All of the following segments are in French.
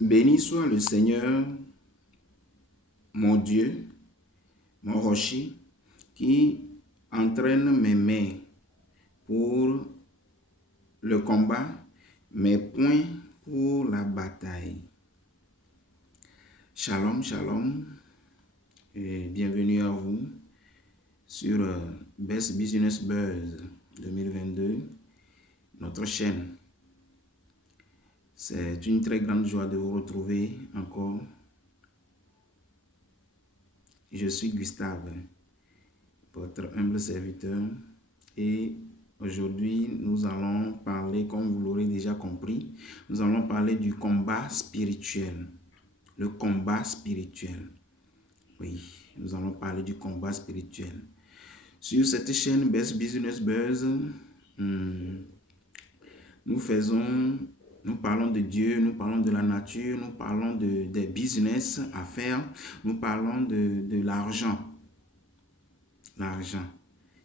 Béni soit le Seigneur, mon Dieu, mon rocher, qui entraîne mes mains pour le combat, mes poings pour la bataille. Shalom, shalom, et bienvenue à vous sur Best Business Buzz 2022, notre chaîne. C'est une très grande joie de vous retrouver encore. Je suis Gustave, votre humble serviteur, et aujourd'hui nous allons parler, comme vous l'aurez déjà compris, nous allons parler du combat spirituel. Le combat spirituel. Oui, nous allons parler du combat spirituel. Sur cette chaîne Best Business Buzz, nous parlons de Dieu, nous parlons de la nature, nous parlons des business à faire, nous parlons de l'argent. L'argent.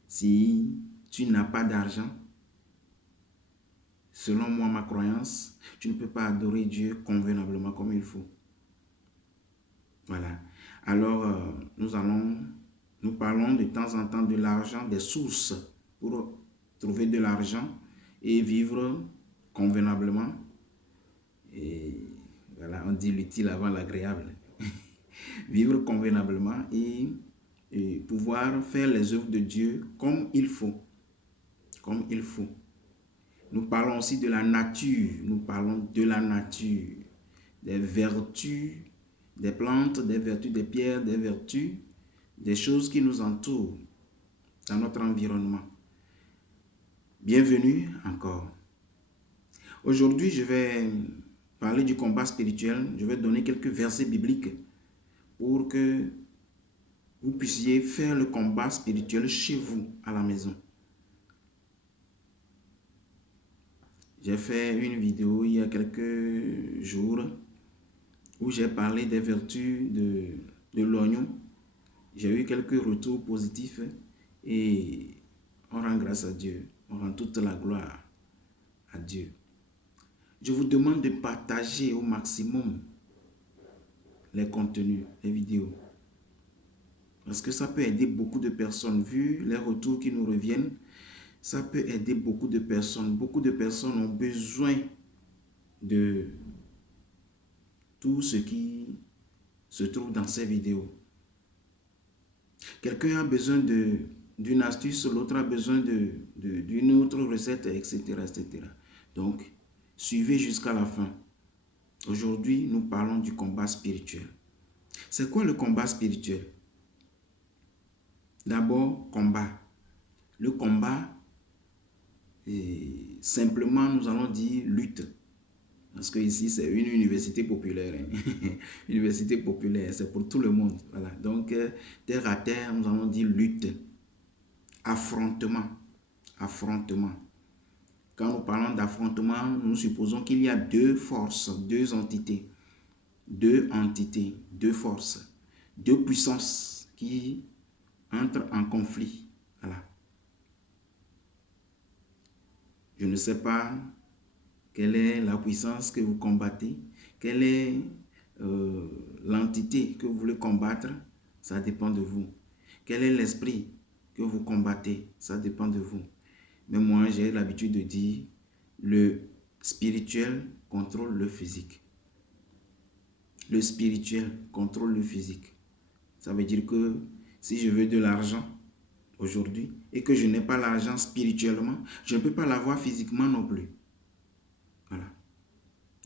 Si tu n'as pas d'argent, selon moi, ma croyance, tu ne peux pas adorer Dieu convenablement comme il faut. Voilà. Alors, nous parlons de temps en temps de l'argent, des sources pour trouver de l'argent et vivre convenablement. Et voilà, on dit l'utile avant l'agréable. Vivre convenablement et pouvoir faire les œuvres de Dieu comme il faut. Comme il faut. Nous parlons aussi de la nature. Nous parlons de la nature, des vertus des plantes, des vertus des pierres, des vertus des choses qui nous entourent dans notre environnement. Bienvenue encore. Aujourd'hui, je vais parler du combat spirituel. Je vais donner quelques versets bibliques pour que vous puissiez faire le combat spirituel chez vous, à la maison. J'ai fait une vidéo il y a quelques jours où j'ai parlé des vertus de l'oignon. J'ai eu quelques retours positifs et on rend grâce à Dieu. On rend toute la gloire à Dieu. Je vous demande de partager au maximum les contenus, les vidéos. Parce que ça peut aider beaucoup de personnes. Vu les retours qui nous reviennent, ça peut aider beaucoup de personnes. Beaucoup de personnes ont besoin de tout ce qui se trouve dans ces vidéos. Quelqu'un a besoin d'une astuce, l'autre a besoin d'une autre recette, etc., etc. Donc, suivez jusqu'à la fin. Aujourd'hui, nous parlons du combat spirituel. C'est quoi le combat spirituel? D'abord, combat. Le combat, simplement, nous allons dire lutte. Parce que ici, c'est une université populaire. Université populaire, c'est pour tout le monde. Voilà. Donc, terre à terre, nous allons dire lutte. Affrontement. Affrontement. Quand nous parlons d'affrontement, nous supposons qu'il y a deux forces, deux entités. Deux entités, deux forces, deux puissances qui entrent en conflit. Voilà. Je ne sais pas quelle est la puissance que vous combattez, quelle est l'entité que vous voulez combattre, ça dépend de vous. Quel est l'esprit que vous combattez, ça dépend de vous. Mais moi, j'ai l'habitude de dire, le spirituel contrôle le physique. Le spirituel contrôle le physique. Ça veut dire que si je veux de l'argent aujourd'hui et que je n'ai pas l'argent spirituellement, je ne peux pas l'avoir physiquement non plus. Voilà.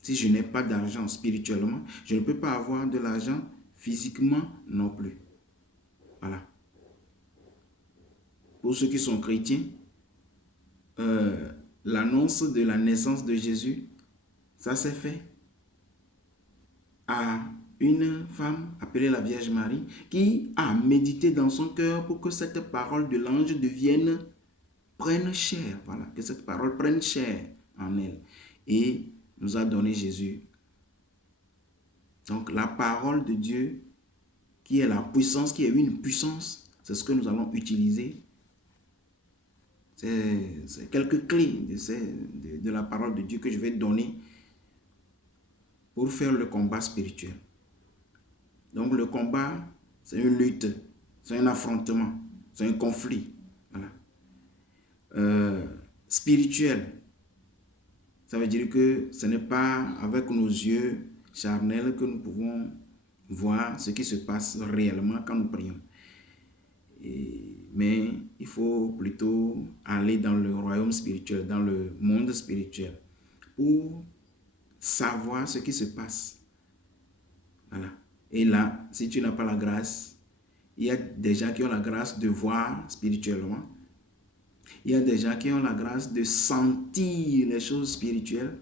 Si je n'ai pas d'argent spirituellement, je ne peux pas avoir de l'argent physiquement non plus. Voilà. Pour ceux qui sont chrétiens, l'annonce de la naissance de Jésus, ça s'est fait à une femme appelée la Vierge Marie qui a médité dans son cœur pour que cette parole de l'ange prenne chair. Voilà, que cette parole prenne chair en elle et nous a donné Jésus. Donc la parole de Dieu qui est la puissance, qui est une puissance, c'est ce que nous allons utiliser. C'est quelques clés de la parole de Dieu que je vais donner pour faire le combat spirituel. Donc le combat, c'est une lutte, c'est un affrontement, c'est un conflit. Voilà. Spirituel, ça veut dire que ce n'est pas avec nos yeux charnels que nous pouvons voir ce qui se passe réellement quand nous prions. Mais il faut plutôt aller dans le royaume spirituel, dans le monde spirituel, pour savoir ce qui se passe. Voilà. Et là, si tu n'as pas la grâce, il y a des gens qui ont la grâce de voir spirituellement. Il y a des gens qui ont la grâce de sentir les choses spirituelles,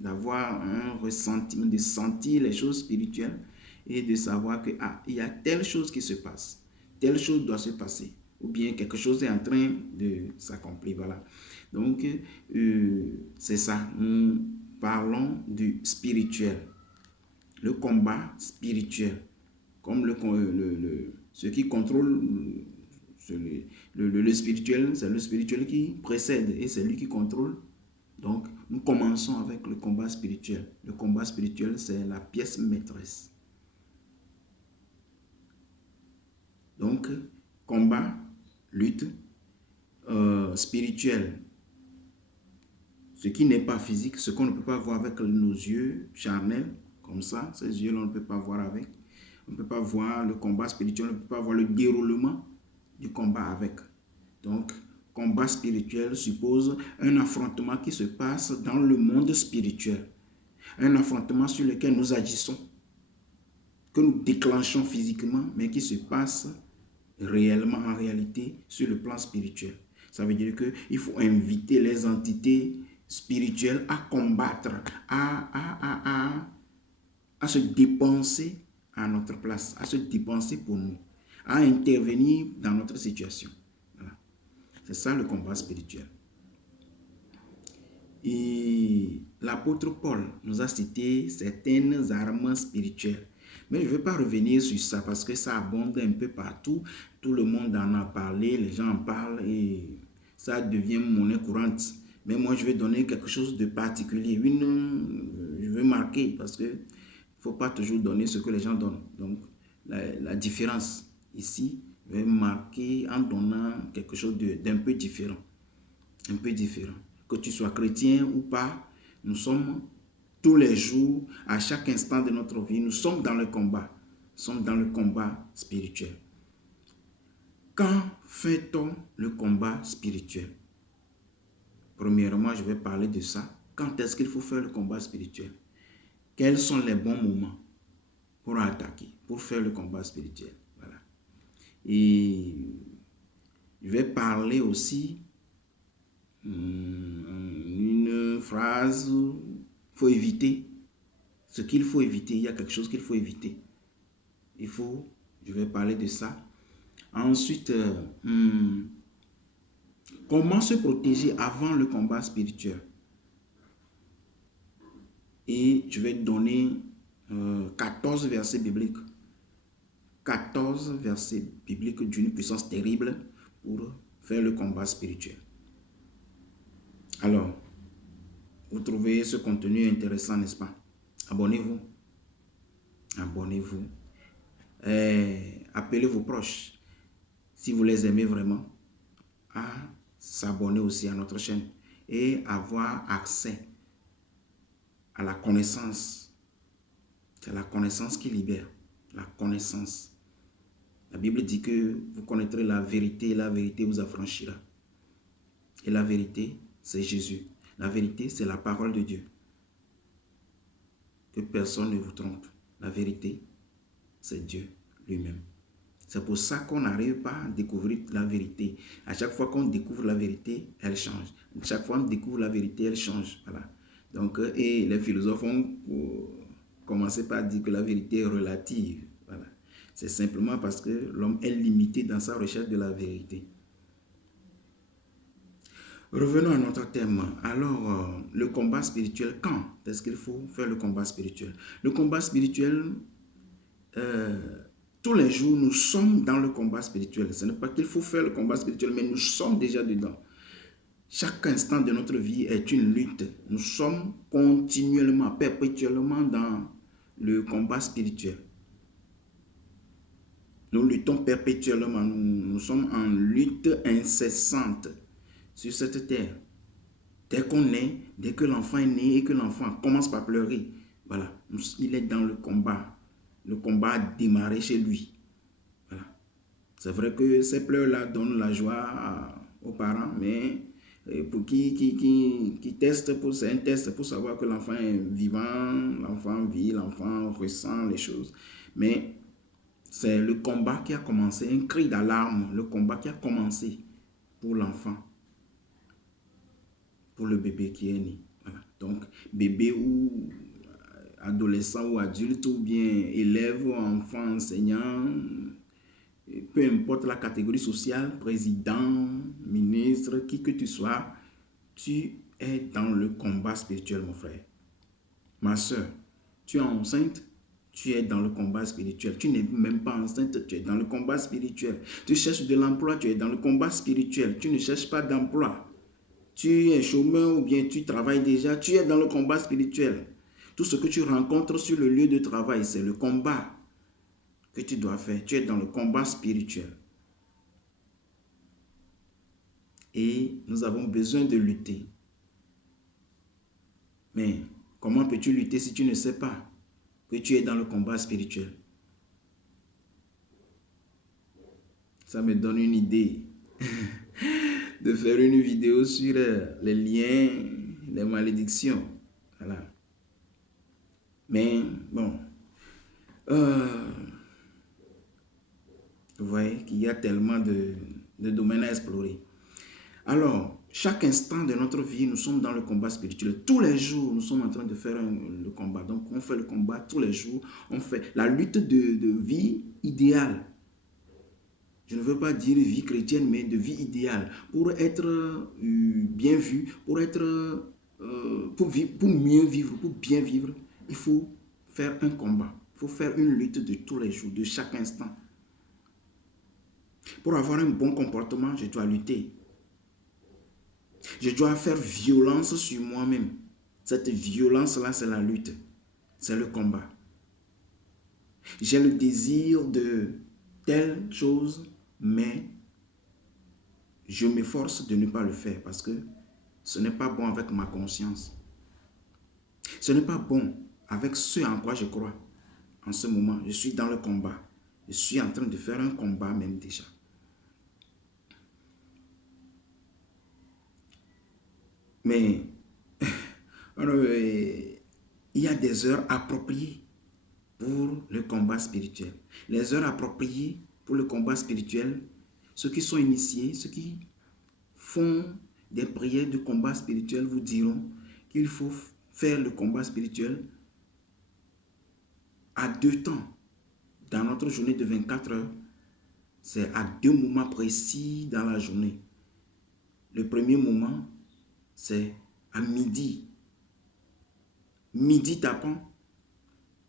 d'avoir un ressentiment, de sentir les choses spirituelles et de savoir que il y a telle chose qui se passe, telle chose doit se passer, ou bien quelque chose est en train de s'accomplir. Voilà. Donc, c'est ça. Nous parlons du spirituel, le combat spirituel, comme ce qui contrôle le spirituel, c'est le spirituel qui précède et c'est lui qui contrôle. Donc, nous commençons avec le combat spirituel. Le combat spirituel, c'est la pièce maîtresse. Donc, combat, lutte, spirituel, ce qui n'est pas physique, ce qu'on ne peut pas voir avec nos yeux charnels, comme ça, ces yeux-là, on ne peut pas voir avec. On ne peut pas voir le combat spirituel, on ne peut pas voir le déroulement du combat avec. Donc, combat spirituel suppose un affrontement qui se passe dans le monde spirituel. Un affrontement sur lequel nous agissons, que nous déclenchons physiquement, mais qui se passe réellement, en réalité, sur le plan spirituel. Ça veut dire qu'il faut inviter les entités spirituelles à combattre, à se dépenser à notre place, à se dépenser pour nous, à intervenir dans notre situation. Voilà. C'est ça le combat spirituel. Et l'apôtre Paul nous a cité certaines armes spirituelles. Mais je ne vais pas revenir sur ça parce que ça abonde un peu partout. Tout le monde en a parlé, les gens en parlent et ça devient monnaie courante. Mais moi, je vais donner quelque chose de particulier. Je vais marquer parce que il ne faut pas toujours donner ce que les gens donnent. Donc, la différence ici, je vais marquer en donnant quelque chose d'un peu différent. Un peu différent. Que tu sois chrétien ou pas, nous sommes tous les jours, à chaque instant de notre vie, nous sommes dans le combat. Nous sommes dans le combat spirituel. Quand fait-on le combat spirituel? Premièrement, je vais parler de ça. Quand est-ce qu'il faut faire le combat spirituel? Quels sont les bons moments pour attaquer, pour faire le combat spirituel? Voilà. Et je vais parler aussi une phrase, il faut éviter. Ce qu'il faut éviter, il y a quelque chose qu'il faut éviter. Je vais parler de ça. Ensuite, comment se protéger avant le combat spirituel? Et je vais donner 14 versets bibliques. 14 versets bibliques d'une puissance terrible pour faire le combat spirituel. Alors, vous trouvez ce contenu intéressant, n'est-ce pas? Abonnez-vous. Abonnez-vous. Appelez vos proches, si vous les aimez vraiment, à s'abonner aussi à notre chaîne et avoir accès à la connaissance. C'est la connaissance qui libère. La connaissance. La Bible dit que vous connaîtrez la vérité et la vérité vous affranchira. Et la vérité, c'est Jésus. La vérité, c'est la parole de Dieu. Que personne ne vous trompe. La vérité, c'est Dieu lui-même. C'est pour ça qu'on n'arrive pas à découvrir la vérité. À chaque fois qu'on découvre la vérité, elle change. À chaque fois qu'on découvre la vérité, elle change. Voilà. Donc, et les philosophes ont commencé par dire que la vérité est relative. Voilà. C'est simplement parce que l'homme est limité dans sa recherche de la vérité. Revenons à notre thème. Alors, le combat spirituel, quand est-ce qu'il faut faire le combat spirituel? Le combat spirituel, tous les jours, nous sommes dans le combat spirituel. Ce n'est pas qu'il faut faire le combat spirituel, mais nous sommes déjà dedans. Chaque instant de notre vie est une lutte. Nous sommes continuellement, perpétuellement dans le combat spirituel. Nous luttons perpétuellement. Nous sommes en lutte incessante sur cette terre. Dès qu'on est, dès que l'enfant est né et que l'enfant commence par pleurer, voilà, il est dans le combat. Le combat a démarré chez lui. Voilà. C'est vrai que ces pleurs-là donnent la joie aux parents, mais pour qui teste, c'est un test pour savoir que l'enfant est vivant, l'enfant vit, l'enfant ressent les choses. Mais c'est le combat qui a commencé, un cri d'alarme, le combat qui a commencé pour l'enfant, pour le bébé qui est né. Voilà. Donc, bébé ou adolescent ou adulte ou bien élève, enfant, enseignant, peu importe la catégorie sociale, président, ministre, qui que tu sois, tu es dans le combat spirituel, mon frère. Ma soeur, tu es enceinte, tu es dans le combat spirituel. Tu n'es même pas enceinte, tu es dans le combat spirituel. Tu cherches de l'emploi, tu es dans le combat spirituel. Tu ne cherches pas d'emploi. Tu es chômeur ou bien tu travailles déjà, tu es dans le combat spirituel. Tout ce que tu rencontres sur le lieu de travail, c'est le combat que tu dois faire. Tu es dans le combat spirituel. Et nous avons besoin de lutter. Mais comment peux-tu lutter si tu ne sais pas que tu es dans le combat spirituel? Ça me donne une idée de faire une vidéo sur les liens, les malédictions. Voilà. Mais bon, vous voyez qu'il y a tellement de domaines à explorer. Alors, chaque instant de notre vie, nous sommes dans le combat spirituel. Tous les jours, nous sommes en train de faire le combat. Donc, on fait le combat tous les jours. On fait la lutte de vie idéale. Je ne veux pas dire vie chrétienne, mais de vie idéale. Pour être bien vu, pour mieux vivre, pour bien vivre, il faut faire un combat. Il faut faire une lutte de tous les jours, de chaque instant. Pour avoir un bon comportement, je dois lutter. Je dois faire violence sur moi-même. Cette violence-là, c'est la lutte. C'est le combat. J'ai le désir de telle chose, mais je m'efforce de ne pas le faire parce que ce n'est pas bon avec ma conscience. Ce n'est pas bon avec ce en quoi je crois. En ce moment, je suis dans le combat. Je suis en train de faire un combat même déjà. Mais il y a des heures appropriées pour le combat spirituel. Les heures appropriées pour le combat spirituel, ceux qui sont initiés, ceux qui font des prières de combat spirituel vous diront qu'il faut faire le combat spirituel à 2 temps. Dans notre journée de 24 heures, c'est à 2 moments précis dans la journée. Le premier moment, c'est à midi. Midi tapant,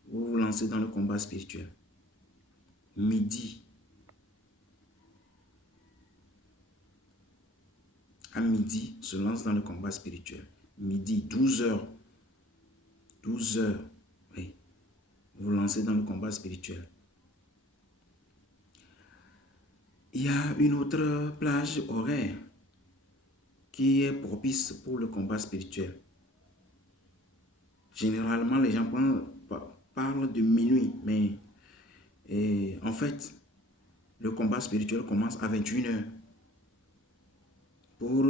vous vous lancez dans le combat spirituel. Midi. À midi, se lance dans le combat spirituel. Midi, 12 heures. 12 heures, oui. Vous vous lancez dans le combat spirituel. Il y a une autre plage horaire qui est propice pour le combat spirituel. Généralement, les gens parlent de minuit, mais en fait, le combat spirituel commence à 21 heures pour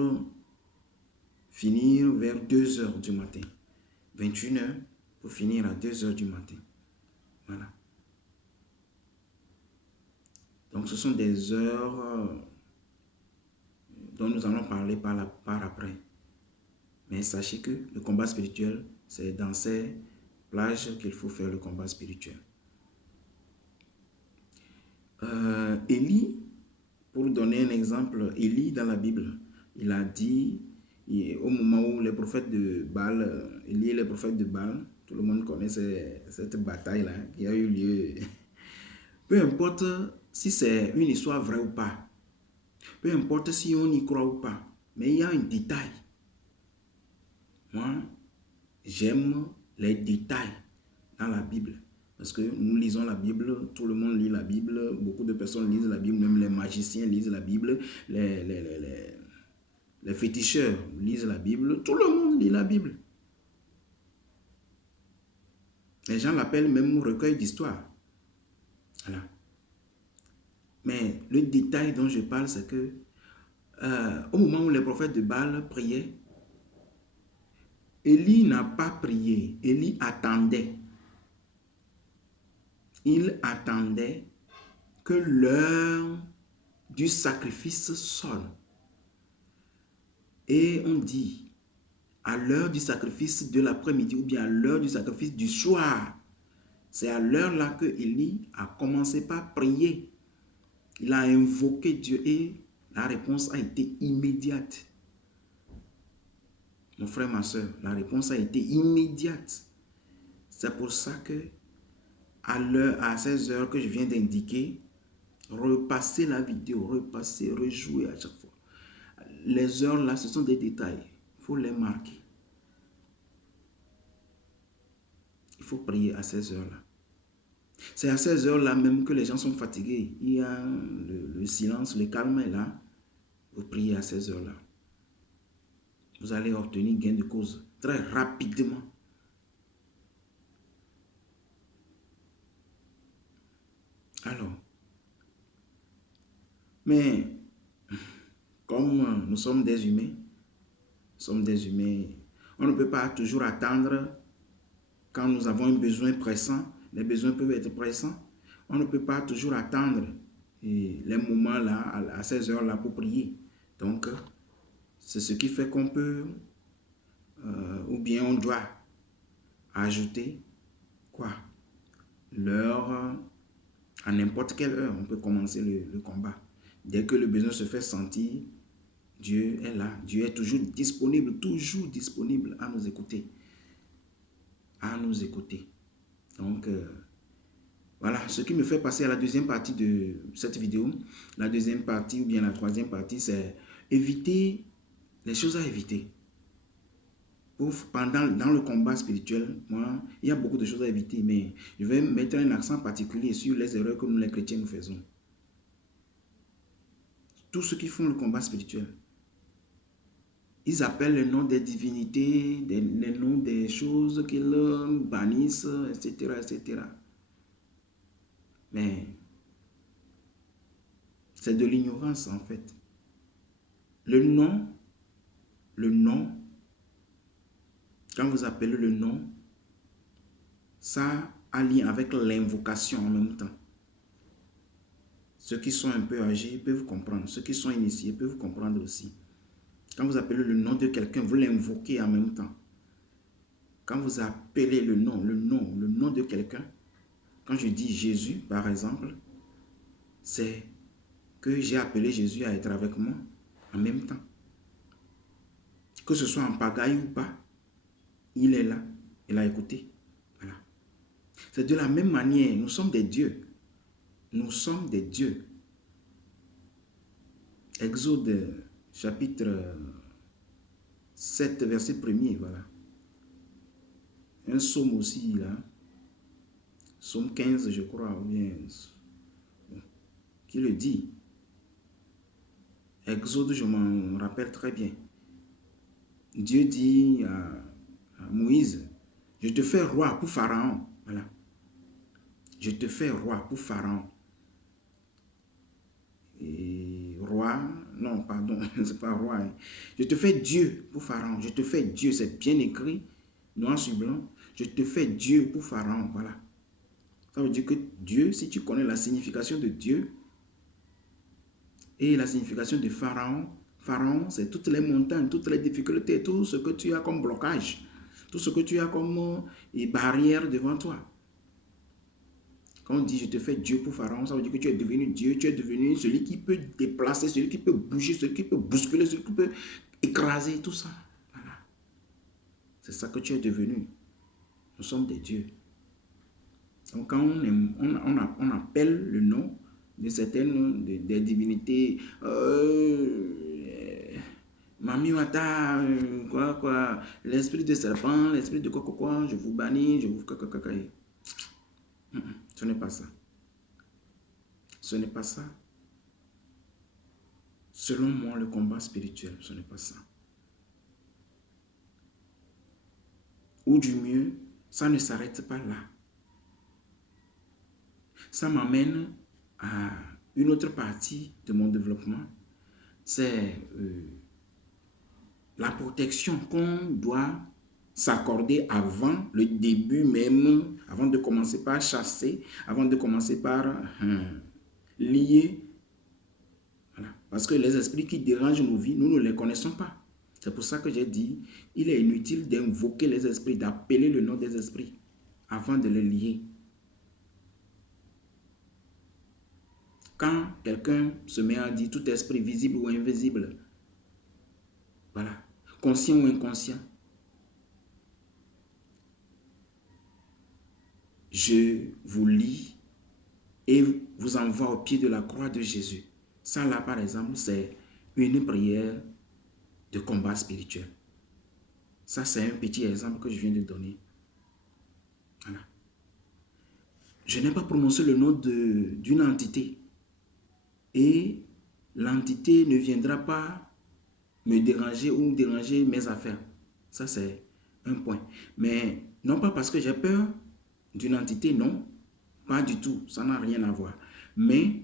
finir vers 2 heures du matin. 21 heures pour finir à 2 heures du matin. Voilà. Donc, ce sont des heures dont nous allons parler par après. Mais sachez que le combat spirituel, c'est dans ces plages qu'il faut faire le combat spirituel. Élie, pour donner un exemple, Élie dans la Bible, il a dit, au moment où les prophètes de Baal, Élie et les prophètes de Baal, tout le monde connaît cette bataille-là qui a eu lieu. Peu importe si c'est une histoire vraie ou pas, peu importe si on y croit ou pas, Mais il y a un détail. Moi, j'aime les détails dans la Bible. Parce que nous lisons la Bible, tout le monde lit la Bible, beaucoup de personnes lisent la Bible, même les magiciens lisent la Bible, les féticheurs lisent la Bible, tout le monde lit la Bible. Les gens l'appellent même recueil d'histoire. Voilà. Mais le détail dont je parle, c'est que au moment où les prophètes de Baal priaient, Élie n'a pas prié, Élie attendait. Il attendait que l'heure du sacrifice sonne. Et on dit, à l'heure du sacrifice de l'après-midi ou bien à l'heure du sacrifice du soir, c'est à l'heure là que Élie a commencé par prier. Il a invoqué Dieu et la réponse a été immédiate. Mon frère, ma soeur, la réponse a été immédiate. C'est pour ça que à ces heures que je viens d'indiquer, repassez la vidéo, repassez, rejouez à chaque fois. Les heures là, ce sont des détails. Il faut les marquer. Il faut prier à ces heures-là. C'est à ces heures-là même que les gens sont fatigués. Il y a le silence, le calme est là. Vous priez à ces heures-là. Vous allez obtenir gain de cause très rapidement. Alors, mais comme nous sommes des humains, on ne peut pas toujours attendre quand nous avons un besoin pressant. Les besoins peuvent être pressants. On ne peut pas toujours attendre les moments là, à ces heures-là pour prier. Donc, c'est ce qui fait qu'on peut, ou bien on doit ajouter quoi? L'heure, à n'importe quelle heure, on peut commencer le combat. Dès que le besoin se fait sentir, Dieu est là. Dieu est toujours disponible à nous écouter. À nous écouter. Donc, voilà, ce qui me fait passer à la deuxième partie de cette vidéo. La deuxième partie ou bien la troisième partie, c'est éviter les choses à éviter. Dans le combat spirituel, moi, il y a beaucoup de choses à éviter, mais je vais mettre un accent particulier sur les erreurs que nous les chrétiens nous faisons. Tous ceux qui font le combat spirituel, ils appellent le nom des divinités, les noms des choses qu'ils bannissent, etc., etc. Mais c'est de l'ignorance en fait. Le nom, quand vous appelez le nom, ça a lien avec l'invocation en même temps. Ceux qui sont un peu âgés peuvent comprendre. Ceux qui sont initiés peuvent comprendre aussi. Quand vous appelez le nom de quelqu'un, vous l'invoquez en même temps. Quand vous appelez le nom de quelqu'un, quand je dis Jésus, par exemple, c'est que j'ai appelé Jésus à être avec moi en même temps. Que ce soit en pagaille ou pas, il est là. Il a écouté. Voilà. C'est de la même manière, nous sommes des dieux. Nous sommes des dieux. Exode chapitre 7, verset 1er, voilà. Un psaume aussi, là. Psaume 15, je crois, ou bien, qui le dit. Exode, je m'en rappelle très bien. Dieu dit à Moïse, je te fais roi pour Pharaon. Voilà. Je te fais roi pour Pharaon. Et roi, non, pardon, c'est pas roi. Hein. Je te fais Dieu pour Pharaon. Je te fais Dieu, c'est bien écrit, noir sur blanc. Je te fais Dieu pour Pharaon. Voilà. Ça veut dire que Dieu, si tu connais la signification de Dieu et la signification de Pharaon, Pharaon, c'est toutes les montagnes, toutes les difficultés, tout ce que tu as comme blocage, tout ce que tu as comme barrière devant toi. Quand on dit je te fais Dieu pour Pharaon, ça veut dire que tu es devenu Dieu, tu es devenu celui qui peut déplacer, celui qui peut bouger, celui qui peut bousculer, celui qui peut écraser, tout ça. Voilà. C'est ça que tu es devenu. Nous sommes des dieux. Donc quand on appelle le nom de certaines des divinités, Mami Mata, quoi, l'esprit de serpent, l'esprit de quoi, je vous bannis, je vous... Ce n'est pas ça. Ce n'est pas ça. Selon moi, le combat spirituel, ce n'est pas ça. Ou du mieux, ça ne s'arrête pas là. Ça m'amène à une autre partie de mon développement. C'est la protection qu'on doit s'accorder avant le début même, avant de commencer par chasser, avant de commencer par lier. Voilà. Parce que les esprits qui dérangent nos vies, nous ne les connaissons pas. C'est pour ça que j'ai dit, il est inutile d'invoquer les esprits, d'appeler le nom des esprits avant de les lier. Quand quelqu'un se met à dire tout esprit visible ou invisible, voilà, conscient ou inconscient, je vous lis et vous envoie au pied de la croix de Jésus. Ça là, par exemple, c'est une prière de combat spirituel. Ça, c'est un petit exemple que je viens de donner. Voilà. Je n'ai pas prononcé le nom d'une entité. Et l'entité ne viendra pas me déranger ou déranger mes affaires. Ça, c'est un point. Mais non pas parce que j'ai peur d'une entité, non. Pas du tout. Ça n'a rien à voir. Mais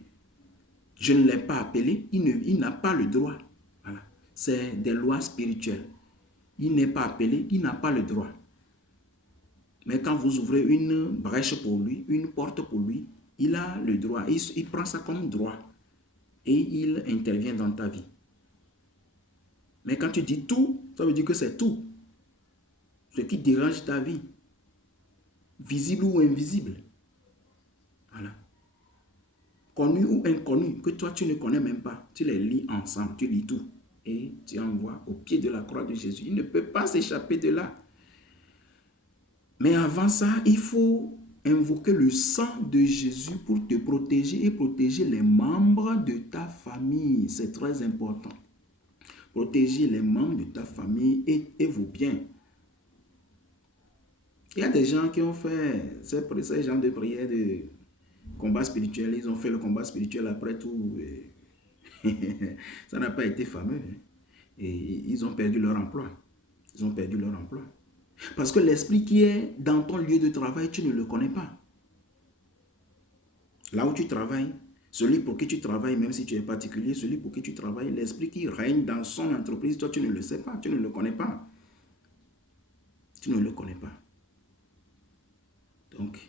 je ne l'ai pas appelé. Il n'a pas le droit. Voilà. C'est des lois spirituelles. Il n'est pas appelé. Il n'a pas le droit. Mais quand vous ouvrez une brèche pour lui, une porte pour lui, il a le droit. Il prend ça comme droit. Et il intervient dans ta vie. Mais quand tu dis tout, ça veut dire que c'est tout. Ce qui dérange ta vie. Visible ou invisible. Voilà. Connu ou inconnu, que toi tu ne connais même pas. Tu les lis ensemble, tu lis tout. Et tu envoies au pied de la croix de Jésus. Il ne peut pas s'échapper de là. Mais avant ça, il faut invoquer le sang de Jésus pour te protéger et protéger les membres de ta famille. C'est très important. Protéger les membres de ta famille et vos biens. Il y a des gens qui ont fait ces gens de prière de combat spirituel. Ils ont fait le combat spirituel après tout. Ça n'a pas été fameux. Et ils ont perdu leur emploi. Ils ont perdu leur emploi. Parce que l'esprit qui est dans ton lieu de travail, tu ne le connais pas. Là où tu travailles, celui pour qui tu travailles, même si tu es particulier, celui pour qui tu travailles, l'esprit qui règne dans son entreprise, toi tu ne le sais pas, tu ne le connais pas. Tu ne le connais pas. Donc,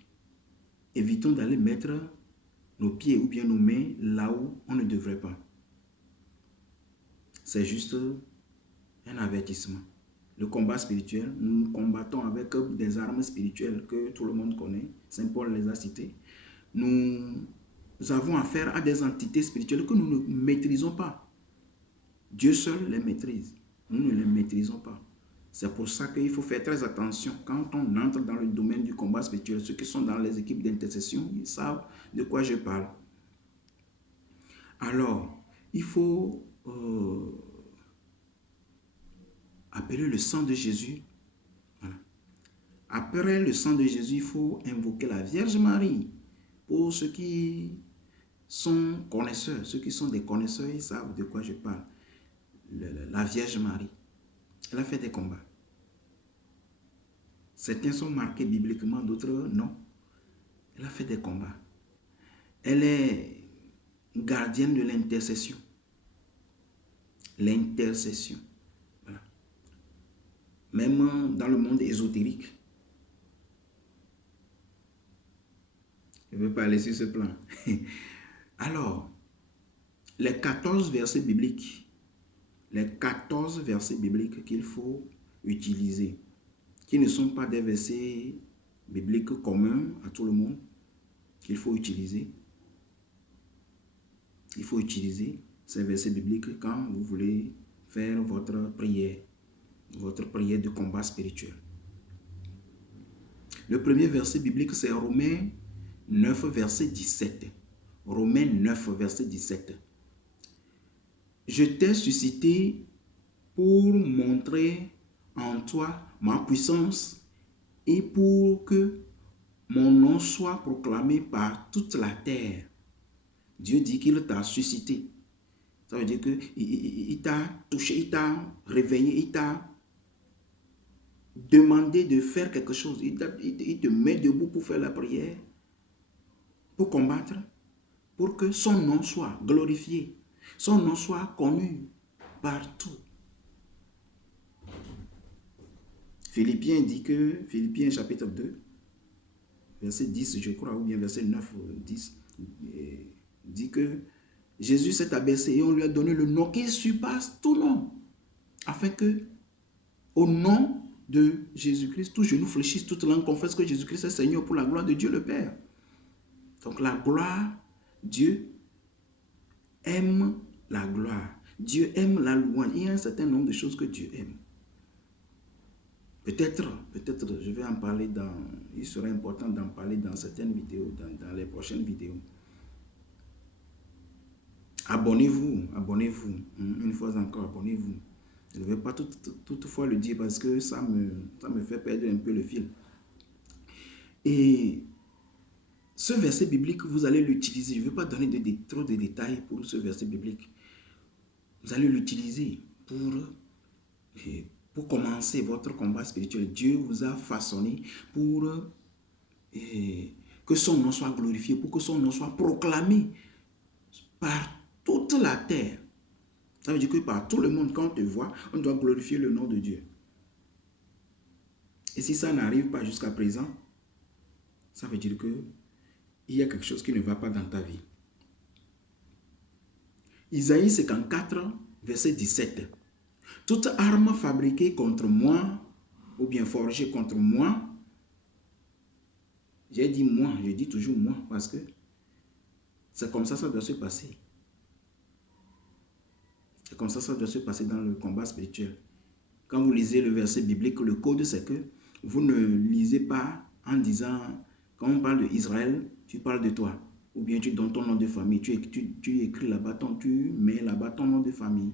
évitons d'aller mettre nos pieds ou bien nos mains là où on ne devrait pas. C'est juste un avertissement. Le combat spirituel, nous combattons avec des armes spirituelles que tout le monde connaît. Saint Paul les a citées. Nous avons affaire à des entités spirituelles que nous ne maîtrisons pas. Dieu seul les maîtrise. Nous ne les maîtrisons pas. C'est pour ça qu'il faut faire très attention quand on entre dans le domaine du combat spirituel. Ceux qui sont dans les équipes d'intercession, ils savent de quoi je parle. Alors, il faut appeler le sang de Jésus. Voilà. Après le sang de Jésus, il faut invoquer la Vierge Marie. Pour ceux qui sont connaisseurs, ceux qui sont des connaisseurs, ils savent de quoi je parle. La Vierge Marie, elle a fait des combats. Certains sont marqués bibliquement, d'autres non. Elle a fait des combats. Elle est gardienne de l'intercession. L'intercession. Voilà. Même dans le monde ésotérique. Je ne veux pas aller sur ce plan. Alors, les 14 versets bibliques qu'il faut utiliser, qui ne sont pas des versets bibliques communs à tout le monde, qu'il faut utiliser. Il faut utiliser ces versets bibliques quand vous voulez faire votre prière de combat spirituel. Le premier verset biblique, c'est Romains 9, verset 17. Romains 9, verset 17. Je t'ai suscité pour montrer en toi ma puissance et pour que mon nom soit proclamé par toute la terre. Dieu dit qu'il t'a suscité. Ça veut dire qu'il t'a touché, il t'a réveillé, il t'a demandé de faire quelque chose. Il te met debout pour faire la prière, pour combattre, pour que son nom soit glorifié, son nom soit connu partout. Philippiens dit que, Philippiens chapitre 2, verset 10, je crois, ou bien verset 9 ou 10, dit que Jésus s'est abaissé et on lui a donné le nom qui surpasse tout nom, afin que, au nom de Jésus-Christ, tout genou fléchisse, toute langue confesse que Jésus-Christ est Seigneur pour la gloire de Dieu le Père. Donc la gloire, Dieu aime la gloire. Dieu aime la louange. Il y a un certain nombre de choses que Dieu aime. Peut-être, je vais en parler il sera important d'en parler dans certaines vidéos, dans les prochaines vidéos. Abonnez-vous. Une fois encore, abonnez-vous. Je ne vais pas toutefois le dire parce que ça me fait perdre un peu le fil. Et ce verset biblique, vous allez l'utiliser. Je ne vais pas donner trop de détails pour ce verset biblique. Vous allez l'utiliser pour commencer votre combat spirituel. Dieu vous a façonné pour que son nom soit glorifié, pour que son nom soit proclamé par toute la terre. Ça veut dire que par tout le monde, quand on te voit, on doit glorifier le nom de Dieu. Et si ça n'arrive pas jusqu'à présent, ça veut dire que il y a quelque chose qui ne va pas dans ta vie. Isaïe 54, verset 17. Toute arme fabriquée contre moi, ou bien forgée contre moi, j'ai dit moi, je dis toujours moi, parce que c'est comme ça doit se passer. C'est comme ça doit se passer dans le combat spirituel. Quand vous lisez le verset biblique, le code, c'est que vous ne lisez pas en disant, quand on parle d'Israël, tu parles de toi. Ou bien tu donnes ton nom de famille, tu écris là-bas, tu mets là-bas ton nom de famille.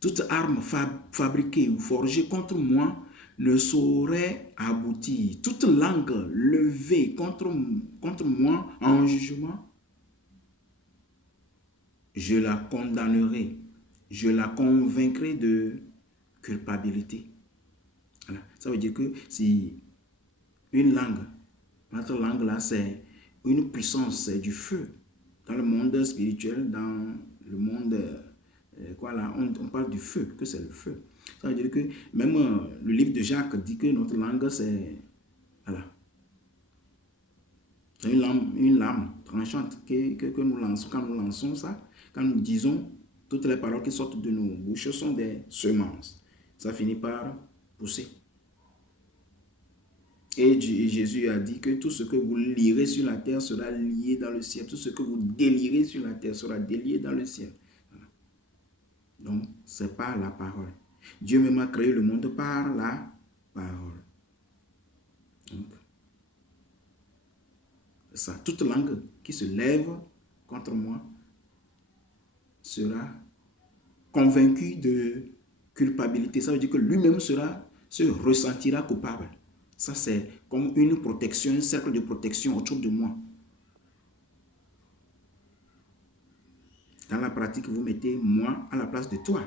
Toute arme fabriquée ou forgée contre moi ne saurait aboutir. Toute langue levée contre moi en jugement, je la condamnerai. Je la convaincrai de culpabilité. Voilà. Ça veut dire que si une langue, notre langue là, c'est une puissance, c'est du feu. Dans le monde spirituel, dans le monde, on parle du feu, que c'est le feu. Ça veut dire que même le livre de Jacques dit que notre langue, c'est une lame tranchante que nous lançons. Quand nous lançons ça, quand nous disons, toutes les paroles qui sortent de nos bouches sont des semences. Ça finit par pousser. Et Jésus a dit que tout ce que vous lirez sur la terre sera lié dans le ciel. Tout ce que vous délirez sur la terre sera délié dans le ciel. Voilà. Donc, c'est par la parole. Dieu même a créé le monde par la parole. Donc, c'est ça. Toute langue qui se lève contre moi sera convaincu de culpabilité. Ça veut dire que lui-même se ressentira coupable. Ça, c'est comme une protection, un cercle de protection autour de moi. Dans la pratique, vous mettez moi à la place de toi.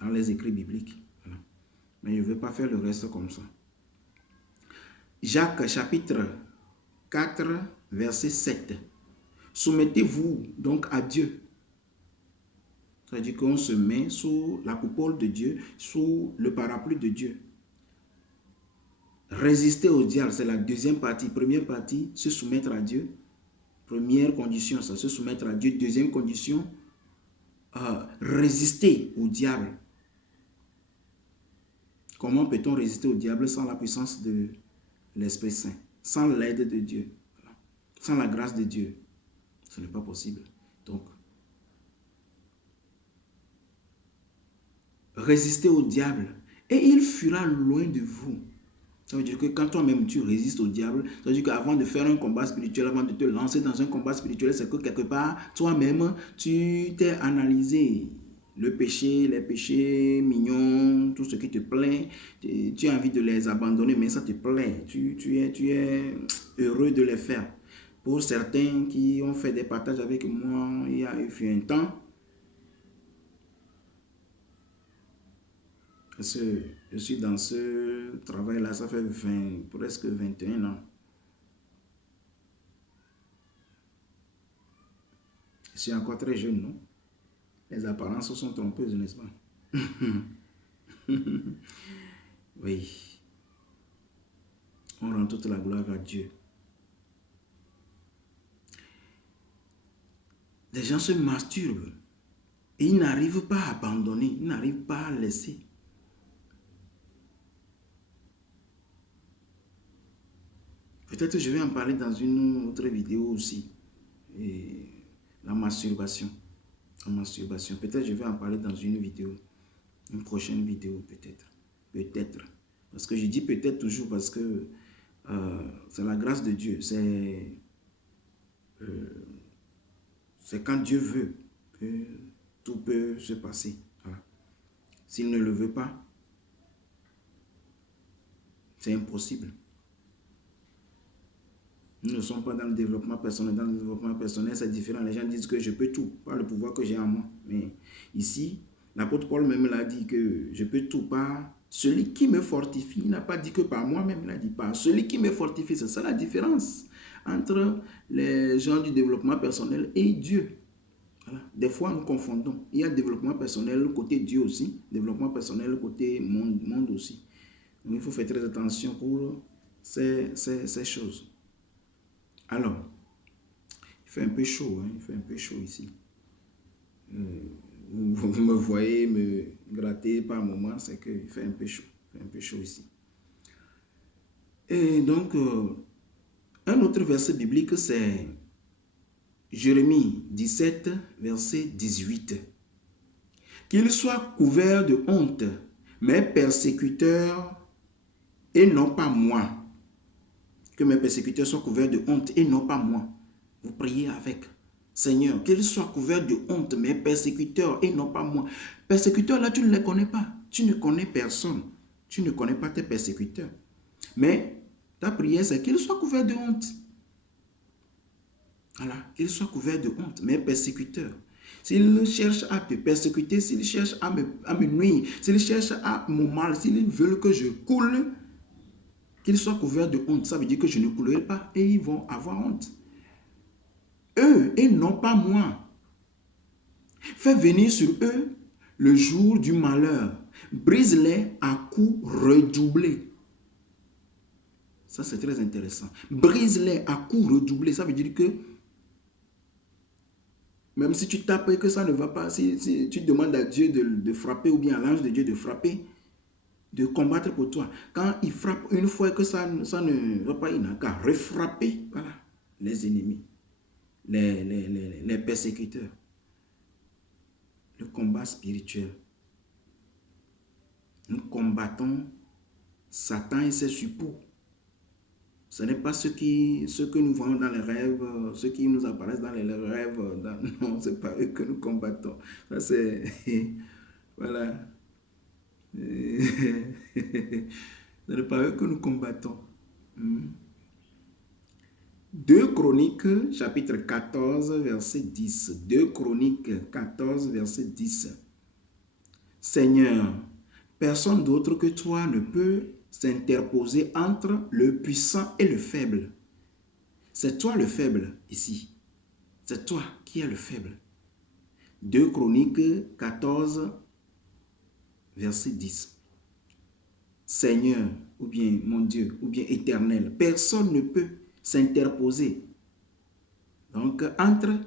Dans les écrits bibliques. Voilà. Mais je ne vais pas faire le reste comme ça. Jacques chapitre 4, verset 7. Soumettez-vous donc à Dieu. C'est-à-dire qu'on se met sous la coupole de Dieu, sous le parapluie de Dieu. Résister au diable, c'est la deuxième partie. Première partie, se soumettre à Dieu. Première condition, ça, se soumettre à Dieu. Deuxième condition, résister au diable. Comment peut-on résister au diable sans la puissance de l'Esprit Saint, sans l'aide de Dieu, sans la grâce de Dieu? Ce n'est pas possible. Donc, résister au diable et il fuira loin de vous. Ça veut dire que quand toi-même tu résistes au diable, ça veut dire qu'avant de faire un combat spirituel, avant de te lancer dans un combat spirituel, c'est que quelque part, toi-même, tu t'es analysé. Le péché, les péchés mignons, tout ce qui te plaît, tu as envie de les abandonner, mais ça te plaît. Tu es heureux de les faire. Pour certains qui ont fait des partages avec moi il y a eu un temps, je suis dans ce travail-là, ça fait presque 21 ans. Je suis encore très jeune, non? Les apparences sont trompeuses, n'est-ce pas? Oui. On rend toute la gloire à Dieu. Les gens se masturbent et ils n'arrivent pas à abandonner, ils n'arrivent pas à laisser. Peut-être que je vais en parler dans une autre vidéo aussi. Et la masturbation. La masturbation. Peut-être que je vais en parler dans une vidéo. Une prochaine vidéo, peut-être. Peut-être. Parce que je dis peut-être toujours parce que c'est la grâce de Dieu. C'est quand Dieu veut que tout peut se passer. Voilà. S'il ne le veut pas, c'est impossible. Nous ne sommes pas dans le développement personnel. Dans le développement personnel, c'est différent. Les gens disent que je peux tout, par le pouvoir que j'ai en moi. Mais ici, l'apôtre Paul même l'a dit que je peux tout par celui qui me fortifie. Il n'a pas dit que par moi-même, il a dit par celui qui me fortifie. C'est ça la différence entre les gens du développement personnel et Dieu. Voilà. Des fois, nous confondons. Il y a développement personnel côté Dieu aussi, développement personnel côté monde aussi. Donc, il faut faire très attention pour ces choses. Alors, il fait un peu chaud, hein? Il fait un peu chaud ici. Vous me voyez me gratter par moment, c'est qu'il fait un peu chaud. Il fait un peu chaud ici. Et donc, un autre verset biblique, c'est Jérémie 17, verset 18. Qu'ils soient couverts de honte, mes persécuteurs, et non pas moi. Que mes persécuteurs soient couverts de honte et non pas moi. Vous priez avec. Seigneur, qu'ils soient couverts de honte, mes persécuteurs et non pas moi. Persécuteurs, là, tu ne les connais pas. Tu ne connais personne. Tu ne connais pas tes persécuteurs. Mais ta prière, c'est qu'ils soient couverts de honte. Voilà, qu'ils soient couverts de honte, mes persécuteurs. S'ils cherchent à te persécuter, s'ils cherchent à me nuire, s'ils cherchent à mon mal, s'ils veulent que je coule, qu'ils soient couverts de honte. Ça veut dire que je ne coulerai pas et ils vont avoir honte. Eux et non pas moi. Fais venir sur eux le jour du malheur. Brise-les à coups redoublés. Ça, c'est très intéressant. Brise-les à coups redoublés. Ça veut dire que même si tu tapes et que ça ne va pas, si tu demandes à Dieu de frapper ou bien à l'ange de Dieu de frapper, de combattre pour toi. Quand il frappe une fois que ça ne va pas, il n'a qu'à refrapper. Voilà, les ennemis, les persécuteurs. Le combat spirituel. Nous combattons Satan et ses suppôts. Ce n'est pas ce que nous voyons dans les rêves, ceux qui nous apparaissent dans les rêves. Non, ce n'est pas eux que nous combattons. Ça, c'est... Voilà. Ce n'est pas eux que nous combattons. 2 Chroniques, chapitre 14, verset 10. 2 Chroniques 14, verset 10. Seigneur, personne d'autre que toi ne peut s'interposer entre le puissant et le faible. C'est toi le faible ici. C'est toi qui es le faible. 2 Chroniques 14, verset 10. Seigneur, ou bien mon Dieu, ou bien éternel, personne ne peut s'interposer. Donc, entre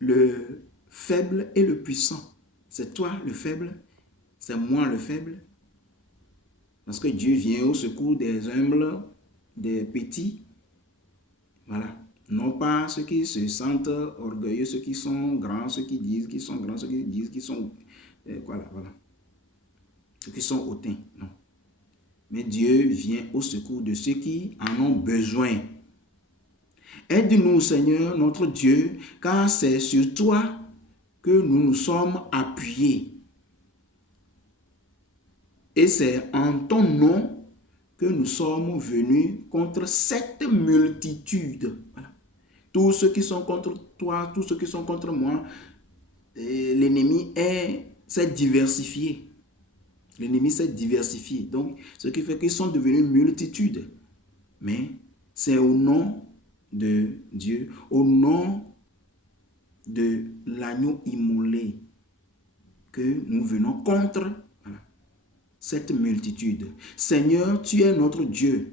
le faible et le puissant. C'est toi le faible, c'est moi le faible. Parce que Dieu vient au secours des humbles, des petits. Voilà. Non pas ceux qui se sentent orgueilleux, ceux qui sont grands, ceux qui disent qu'ils sont grands, ceux qui disent qu'ils sont... voilà. Ceux qui sont hautains. Non. Mais Dieu vient au secours de ceux qui en ont besoin. Aide-nous, Seigneur, notre Dieu, car c'est sur toi que nous nous sommes appuyés. Et c'est en ton nom que nous sommes venus contre cette multitude. Voilà. Tous ceux qui sont contre toi, tous ceux qui sont contre moi, l'ennemi s'est diversifié. L'ennemi s'est diversifié. Donc, ce qui fait qu'ils sont devenus multitudes. Mais c'est au nom de Dieu, au nom de l'agneau immolé, que nous venons contre cette multitude. Seigneur, tu es notre Dieu,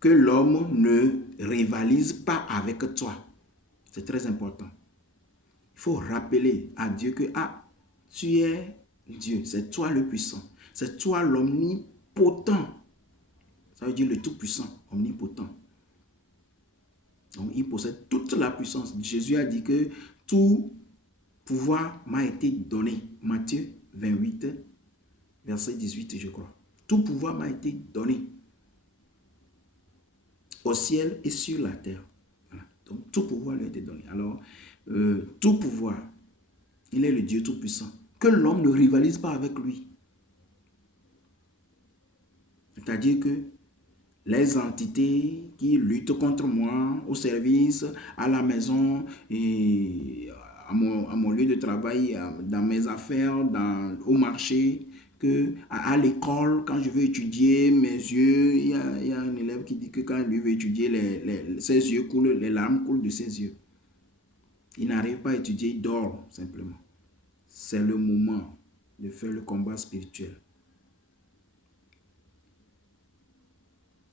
que l'homme ne rivalise pas avec toi. C'est très important. Il faut rappeler à Dieu que tu es Dieu, c'est toi le puissant, c'est toi l'omnipotent. Ça veut dire le tout-puissant, omnipotent. Donc il possède toute la puissance. Jésus a dit que tout pouvoir m'a été donné. Matthieu 28, verset 18, je crois. Tout pouvoir m'a été donné au ciel et sur la terre. Voilà. Donc tout pouvoir lui a été donné. Alors, tout pouvoir, il est le Dieu tout-puissant. Que l'homme ne rivalise pas avec lui. C'est-à-dire que les entités qui luttent contre moi au service, à la maison, et à mon lieu de travail, dans mes affaires, au marché, à l'école, quand je veux étudier, mes yeux, il y a un élève qui dit que quand lui veut étudier, ses yeux coulent, les larmes coulent de ses yeux. Il n'arrive pas à étudier, il dort simplement. C'est le moment de faire le combat spirituel.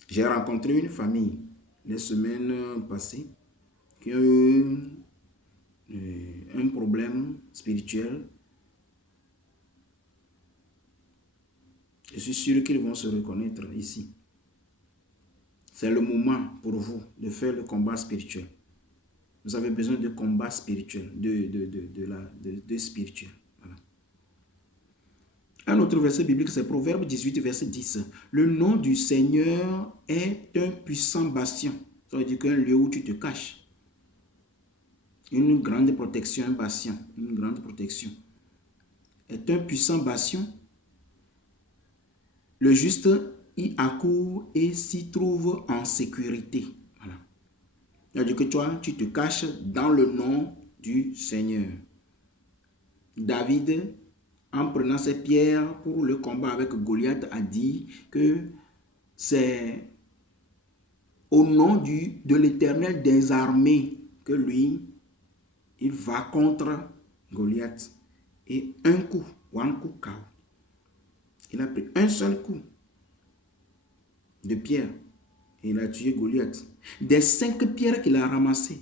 J'ai rencontré une famille les semaines passées qui a eu un problème spirituel. Je suis sûr qu'ils vont se reconnaître ici. C'est le moment pour vous de faire le combat spirituel. Vous avez besoin de combat spirituel, de spirituel. Voilà. Un autre verset biblique, c'est Proverbe 18, verset 10. Le nom du Seigneur est un puissant bastion. Ça veut dire qu'un lieu où tu te caches. Une grande protection, un bastion, une grande protection. Est un puissant bastion. Le juste y accourt et s'y trouve en sécurité. Voilà. C'est-à-dire que toi, tu te caches dans le nom du Seigneur. David, en prenant ses pierres pour le combat avec Goliath, a dit que c'est au nom de l'Éternel des armées que lui, il va contre Goliath. Et un coup KO. Il a pris un seul coup de pierre et il a tué Goliath. Des 5 pierres qu'il a ramassées,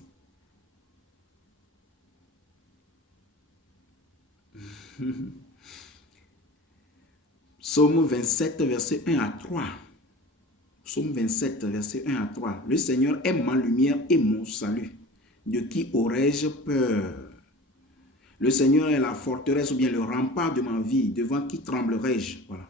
Psaume 27, verset 1 à 3. Psaume 27, verset 1 à 3. Le Seigneur est ma lumière et mon salut. De qui aurais-je peur? Le Seigneur est la forteresse ou bien le rempart de ma vie. Devant qui tremblerai-je? Voilà.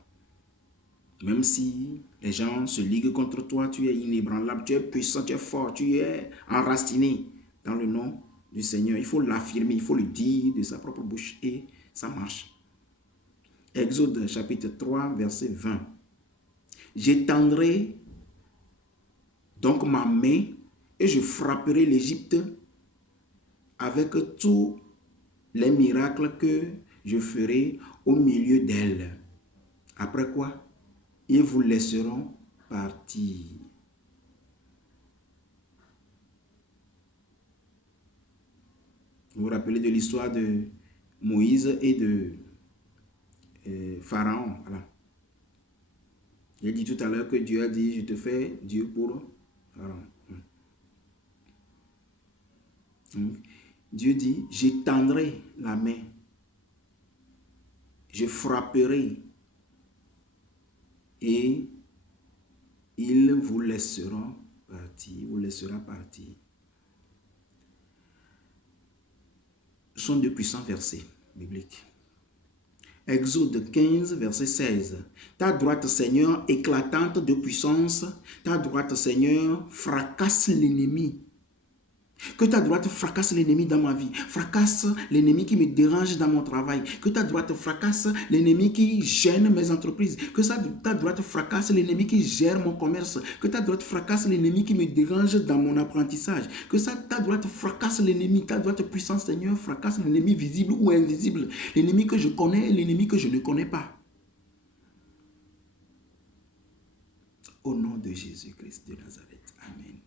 Même si les gens se liguent contre toi, tu es inébranlable, tu es puissant, tu es fort, tu es enraciné dans le nom du Seigneur. Il faut l'affirmer, il faut le dire de sa propre bouche et ça marche. Exode chapitre 3, verset 20. J'étendrai donc ma main et je frapperai l'Égypte avec tous les miracles que je ferai au milieu d'elle. Après quoi? Ils vous laisseront partir. Vous vous rappelez de l'histoire de Moïse et de Pharaon. Voilà. J'ai dit tout à l'heure que Dieu a dit, je te fais Dieu pour Pharaon. Donc, Dieu dit, j'étendrai la main, je frapperai et ils vous laisseront partir, vous laissera partir. Ce sont de puissants versets bibliques. Exode 15, verset 16. Ta droite, Seigneur, éclatante de puissance, ta droite, Seigneur, fracasse l'ennemi. Que ta droite fracasse l'ennemi dans ma vie, fracasse l'ennemi qui me dérange dans mon travail. Que ta droite fracasse l'ennemi qui gêne mes entreprises. Que ta droite fracasse l'ennemi qui gère mon commerce. Que ta droite fracasse l'ennemi qui me dérange dans mon apprentissage. Que ta droite fracasse l'ennemi, ta droite puissante, Seigneur, fracasse l'ennemi visible ou invisible. L'ennemi que je connais et l'ennemi que je ne connais pas. Au nom de Jésus-Christ de Nazareth. Amen.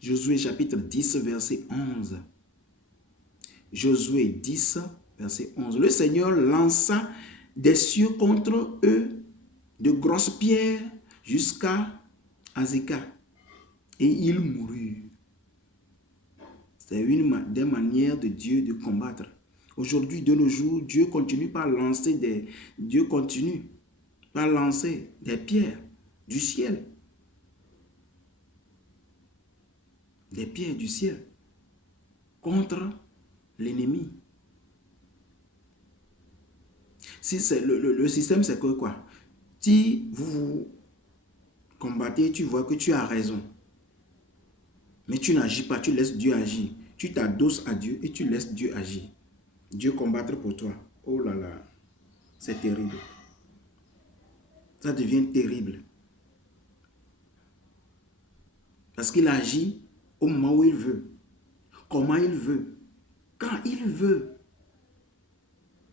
Josué chapitre 10, verset 11. Josué 10, verset 11. Le Seigneur lança des cieux contre eux de grosses pierres jusqu'à Azeka. Et ils moururent. C'est une des manières de Dieu de combattre. Aujourd'hui, de nos jours, Dieu continue par lancer des pierres du ciel. Des pierres du ciel contre l'ennemi. Si c'est le système, c'est quoi? Si vous combattez, tu vois que tu as raison, mais tu n'agis pas, tu laisses Dieu agir. Tu t'adosses à Dieu et tu laisses Dieu agir. Dieu combattre pour toi. Oh là là, c'est terrible. Ça devient terrible. Parce qu'il agit au moment où il veut, comment il veut, quand il veut.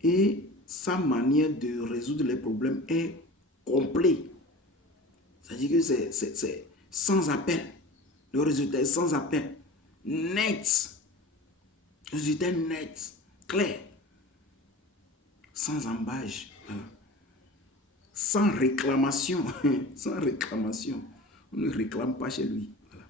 Et sa manière de résoudre les problèmes est complète. C'est-à-dire que c'est sans appel. Le résultat est sans appel. Net. Le résultat est net. Clair. Sans embâche. Sans réclamation. Sans réclamation. On ne réclame pas chez lui. Voilà.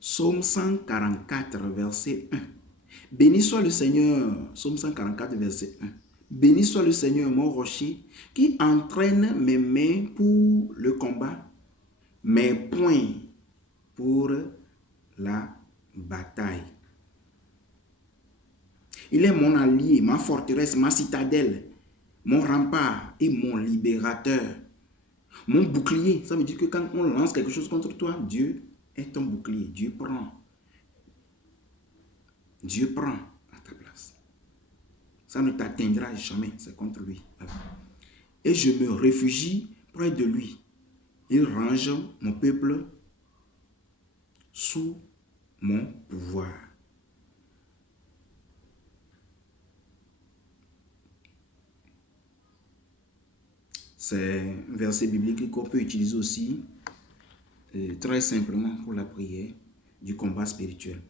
Psaume 144, verset 1. Béni soit le Seigneur, Psaume 144, verset 1. Béni soit le Seigneur, mon rocher, qui entraîne mes mains pour le combat, mes poings pour la bataille. Il est mon allié, ma forteresse, ma citadelle, mon rempart et mon libérateur. Mon bouclier, ça veut dire que quand on lance quelque chose contre toi, Dieu est ton bouclier. Dieu prend. Dieu prend à ta place. Ça ne t'atteindra jamais, c'est contre lui. Et je me réfugie près de lui. Il range mon peuple sous mon pouvoir. C'est un verset biblique qu'on peut utiliser aussi très simplement pour la prière du combat spirituel.